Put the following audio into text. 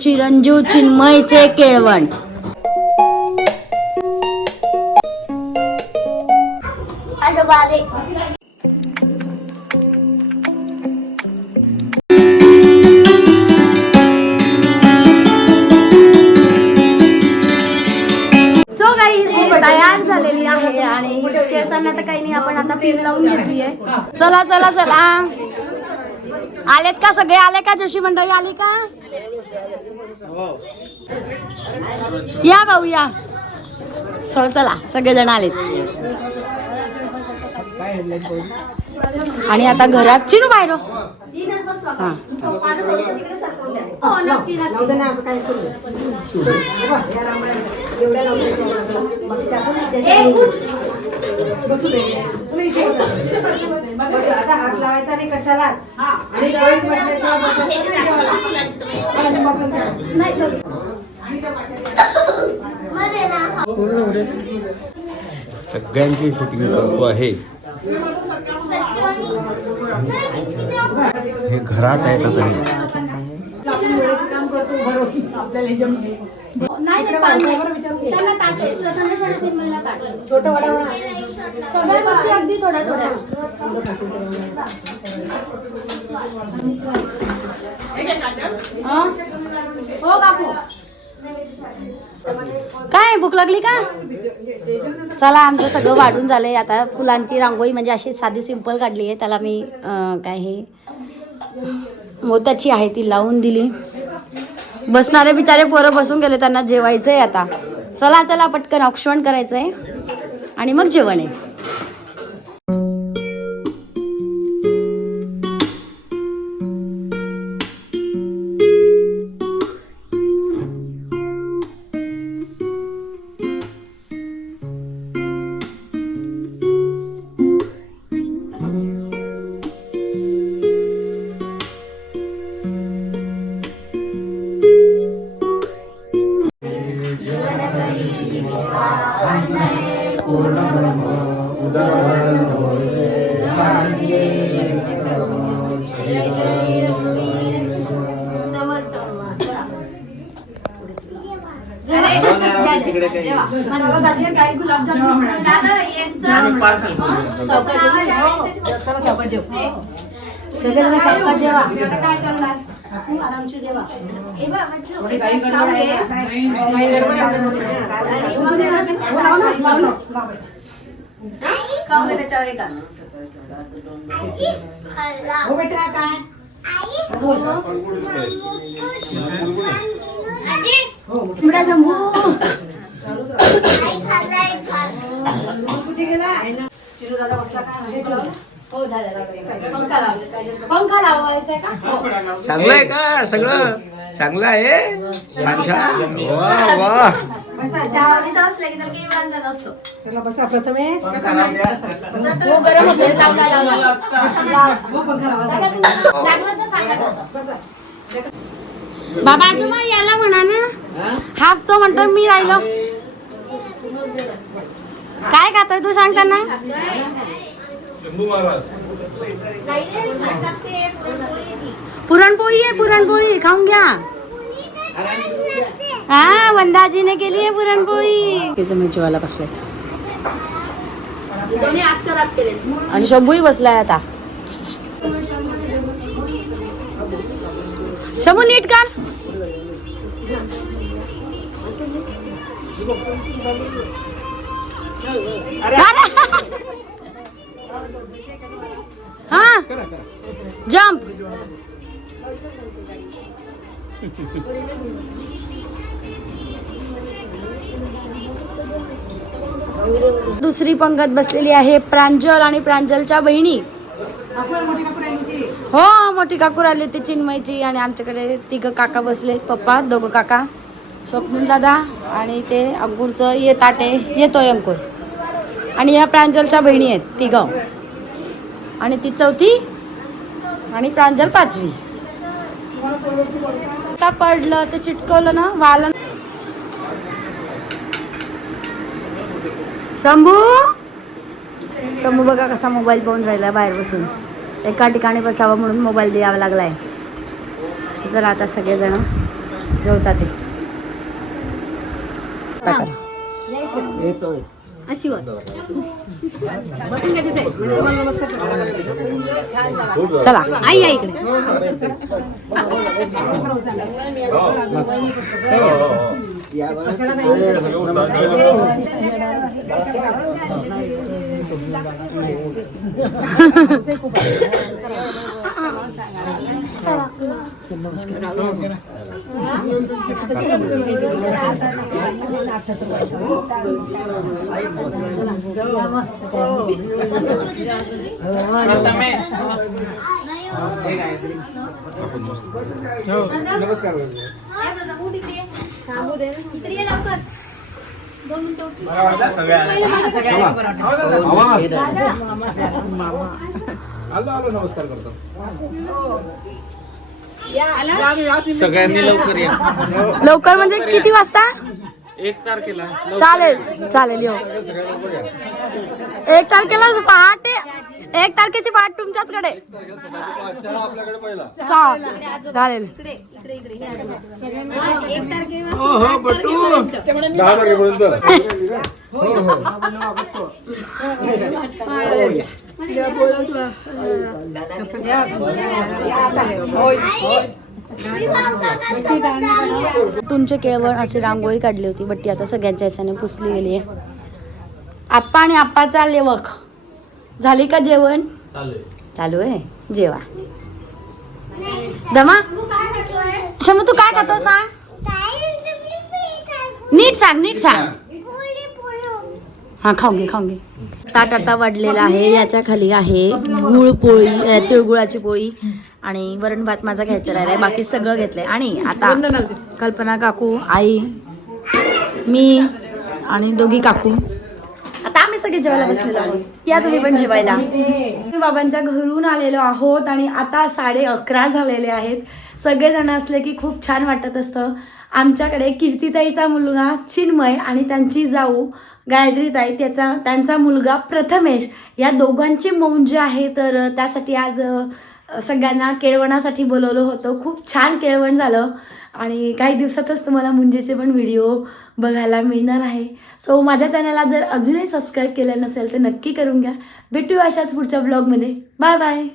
चिरंजीव चिन्मयचे केळवण. सो काही तयार झालेली आहे आणि केसांना तर काही नाही आपण आता पिन लावून घेतली आहे. चला चला चला. आलेत का सगळे? आले का जोशी मंडळी? आली का? या भाऊ या. चल चला. सगळेजण आलेत. आणि आता घरात चिनू बाहेर हा. आता हात लावायचा नाही कशालाच आणि डोळेच. सगळ्यांची शूटिंग चालू आहे हे घरात आहेत आता हे हे. छोटं. सगळ्या गोष्टी अगदी थोड्या थोड्या. हो? काकू. काय भूक लागली का? चला आमचं सगळं वाढून झालंय. आता फुलांची रांगोळी म्हणजे अशी साधी सिंपल काढली आहे. त्याला मी काय हे मोत्याची आहे ती लावून दिली. बसणारे बिचारे पोरं बसून गेले त्यांना जेवायचं आहे आता. चला चला पटकन औक्षण करायचं आहे आणि मग जेवण आहे. काही गुलाबजाम दादा यांचं पार्सल जेव्हा जेवा काय करणार आरामशीर जेवा त्याच्यावर एक असं हो बेटा काय कुठे गेला चिरू दादा बसला काय पंखा लावायचा का? चांगलं आहे का सगळं? चांगलं आहे. छान छान. वा वा चला बसा प्रथमेश हो गरम होते चांगला लावा लागलं तर सांगा तसं. बाबा आजोबा याला म्हणा ना. हा तो म्हणतो मी राहिलो. काय खातोय तू सांगताना पुरणपोळी आहे पुरणपोळी. खाऊन घ्या. हा वंदाजीने केली आहे पुरणपोळी. त्याचं जेवायला बसलेत. आणि शंभूही बसलाय आता. शंभू नीट कर. हा दुसरी पंगत बसलेली आहे प्रांजल आणि प्रांजलच्या बहिणी. हो मोठी काकूर आली होती चिन्मयची आणि आमच्याकडे तिघ काका बसले पप्पा दोघं काका. स्वप्नील दादा आणि ते अंकुरचं ये ताटे येतोय अंकुर. आणि या प्रांजलच्या बहिणी आहेत तिघं. आणि ती चौथी आणि प्रांजल पाचवी. आता पडलं ते चिटकवलं ना वालन. शंभू? शंभू बघा कसा मोबाईल पाहून राहिला बाहेर बसून. एका ठिकाणी बसावं म्हणून मोबाईल द्यावा लागलाय. जरा आता सगळेजण जेवता ते. आता करा. अशी वर बसून घ्या तिथे म्हणजे तुम्हाला नमस्कार करायला. चला आई आहे इकडे सगळ्यांनी लवकर या. लवकर म्हणजे किती वाजता? एक तारखेला. चालेल चालेल येऊ. एक तारखेला पहाटे एक तारखेची पहाट तुमच्याचकडे. चा- चालेल. तुमचे केळवण अशी रांगोळी काढली होती बट्टी आता सगळ्यांच्या याच्याने पुसली गेली आहे. आप्पा आणि आप्पाचा लेवक. झाली का जेवण? चालू आहे. जेवा. दमा? शमू तू काय खातो सांग नीट सांग नीट सांग. हा खाऊन घे खाऊन घे. ताट आता वाढलेला आहे याच्या खाली आहे गुळ पोळी तिळगुळाची पोळी आणि वरण भात माझा घ्यायचा आहे बाकी सगळं घेतलंय. आणि आता कल्पना काकू आई मी आणि दोघी काकू. सगळे जेवायला बसलेलो आहोत. या तुम्ही पण जेवायला. मी बाबांच्या घरून आलेलो आहोत आणि आता साडे अकरा झालेले आहेत. सगळेजण असले की खूप छान वाटत असतं. आमच्याकडे कीर्तिताईचा मुलगा चिन्मय आणि त्यांची जाऊ गायत्रीताई त्याचा त्यांचा मुलगा प्रथमेश या दोघांची मौज आहे तर त्यासाठी आज सगळ्यांना केळवणासाठी बोलवलं होतं. खूप छान केळवण झालं. आणि काही दिवसातच तुम्हाला मुंजेचे पण व्हिडिओ बघायला मिळणार आहे. सो माझ्या चॅनलला जर अजूनही सबस्क्राईब केलं नसेल तर नक्की करून घ्या. भेटू अशाच पुढच्या ब्लॉगमध्ये बाय बाय